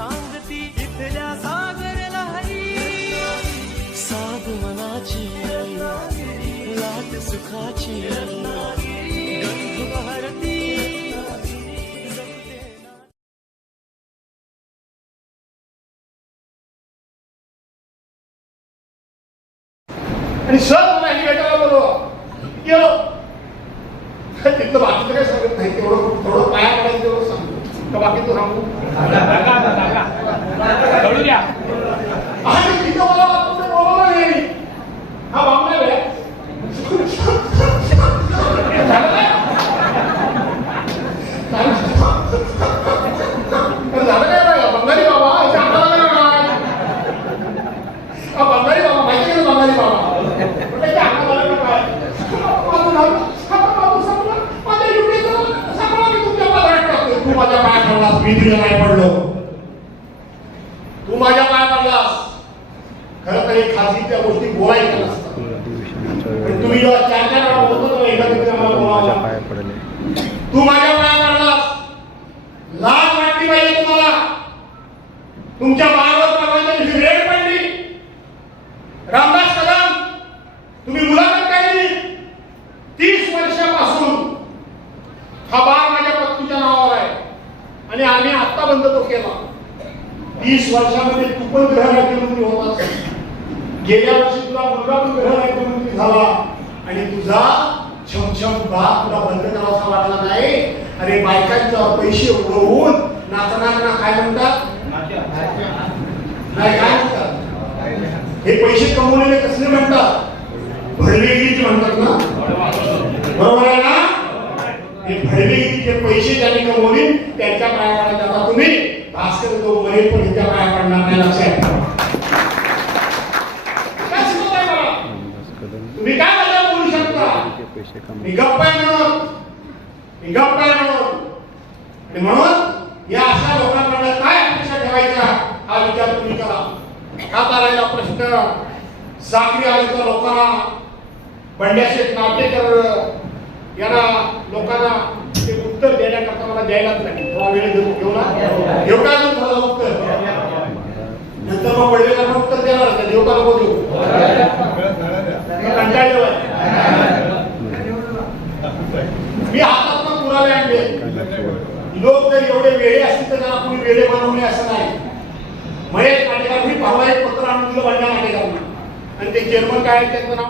सांगती इथल्या सागर लहरी साध मनाची लाट सुखाची आणि सर नाही भेटायला बरोबर गेलो तिथलं बाकीचं काय सांगत नाही तेवढं थोडं पाया पडायचं तेवढं सांगू. का बाकीचं सांगू. माझ्या मी तुझ्या पाय पडलो. तू माझ्या पाय पडलास. खरं तर हे खासगी त्या गोष्टी बोलायच्या नसतात पण तुम्ही जेव्हा चार चार वेळा बोलतो तेव्हा एकदा तरी मला बोलावं लागतं. तू माझ्या पाया पडलास लाज वाटली पाहिजे तुम्हाला तुमच्या पायावर पडवायच्या दिवशी रेड पडली रामदास कदम तुम्ही मुलाखत काढली तीस वर्षापासून हा बाळ माझ्या पत्नीच्या नावावर आहे आणि आम्ही आत्ता बंद तो केला. वीस वर्षामध्ये तू पण गृह राज्यमंत्री होता गेल्या वर्षी तुला मुलगा पण गृह राज्यमंत्री झाला. आणि तुझा छमछम बाप तुला बंद करावासा वाटला नाही. अरे बायकांच्यावर पैसे उडवून नाचणाऱ्यांना काय म्हणतात? नाही काय म्हणतात? हे पैसे कमवलेले कसले म्हणतात? भडवेगिरीचे म्हणतात ना? बरोबर आहे ना हे पैसे त्यांनी कमवले त्यांच्या पाया पडत आता तुम्ही भास्कर जो मरेल पण त्यांच्या पाया पडणार नाही लक्षात तुम्ही काय मला बोलू शकता? मी गप्प आहे म्हणून. मी गप्प आहे म्हणून. आणि म्हणून या अशा लोकांकडनं काय अपेक्षा ठेवायच्या? हा विचार तुम्ही करा. हात आलेला प्रश्न? साखरी आलेल्या लोकांना बंड्याशेठ नाटेकर यांना लोकांना ते उत्तर देण्याकरता मला द्यायलाच नाही. थोडा वेळ घेऊ ना? घेऊ का अजून थोडं उत्तर नंतर मग पडलेला उत्तर देणार का देऊ का नको देऊ? कंटाळलो मी हातात मग पुरावे आणले. लोक जर एवढे वेळे असतील तर त्यांना कोणी वेळे बनवणे असं नाही. महेश काटेकर मी भावा एक पत्र आणून दिलं बंड्या काटेकर आणि ते चेअरमन काय आहेत त्यांचं नाव?